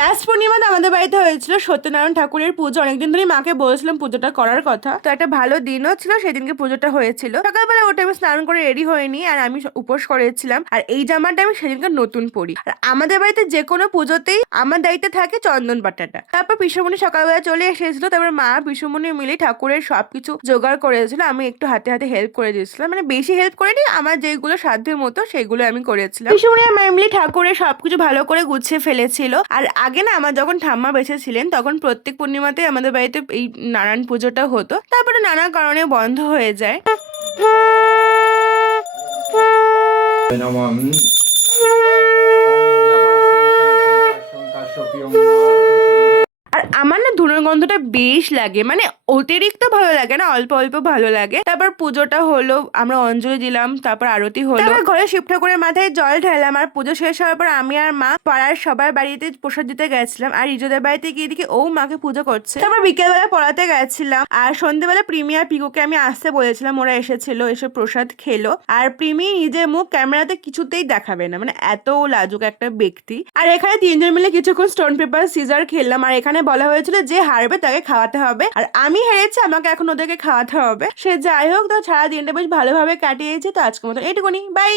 Last পূর্ণিমাতে আমাদের বাড়িতে হয়েছিল সত্যনারায়ণ ঠাকুরের পুজো। অনেকদিন ধরে মাকে বলেছিলাম পুজোটা করার কথা, তো একটা ভালো দিনও ছিল, সেদিনকে পুজোটা হয়েছিল। সকালবেলা ওটা আমি স্নান করে রেডি হয়নি, আর আমি উপোস করেছিলাম। আর এই জামাটা আমি সেদিনকে নতুন পরি। আর আমাদের বাড়িতে যে কোনো পুজোতেই আমার দায়িত্বে থাকে চন্দন বাটাটা। তারপর পিসুমণি সকালবেলা চলে এসেছিল, তারপর মা পিসুমণি মিলে ঠাকুরের সবকিছু জোগাড় করেছিল। আমি একটু হাতে হাতে হেল্প করে দিয়েছিলাম, মানে বেশি হেল্প করিনি, আমার যেগুলো সাধ্যের মতো সেগুলো আমি করেছিলাম। পিসুমণি আর এমনি ঠাকুরের সবকিছু ভালো করে গুছিয়ে ফেলেছিল। আর আগে না আমার যখন ঠাম্মা বেঁচে ছিলেন তখন প্রত্যেক পূর্ণিমাতে আমাদের বাড়িতে এই নারায়ণ পুজোটা হতো, তারপরে নানা কারণে বন্ধ হয়ে যায়। আর আমার না ধুনোর গন্ধটা বেশ লাগে, মানে অতিরিক্ত ভালো লাগে না, অল্প অল্প ভালো লাগে। তারপর পুজোটা হলো, আমরা অঞ্জলি দিলাম, তারপর আরতি হলো, তারপর ঘরে শিব ঠাকুরের মাথায় জল ঢালাম। আর পুজো শেষ হওয়ার পর আমি আর মা পাড়ার সবার বাড়িতে প্রসাদ দিতে গেছিলাম। আর রিজোদের বাড়িতে গিয়ে দেখি ও মাকে পুজো করছে। তারপর বিকেলবেলা পড়াতে গেছিলাম, আর সন্ধ্যেবেলা প্রিমি আর পিকুকে আমি আসতে বলেছিলাম, ওরা এসেছিল, এসে প্রসাদ খেলো। আর প্রিমি নিজের মুখ ক্যামেরাতে কিছুতেই দেখাবে না, মানে এত লাজুক একটা ব্যক্তি। আর এখানে তিনজন মিলে কিছুক্ষণ স্টোন পেপার সিজার খেললাম। আর এখানে বলা হয়েছিল যে হারবে তাকে খাওয়াতে হবে, আর আমি হেরেছি, আমাকে এখন ওদেরকে খাওয়াতে হবে। সে যাই হোক, তো সারা দিনটা বেশ ভালোভাবে কাটিয়েছে। তো আজকের মতো এইটুকুনি, বাই।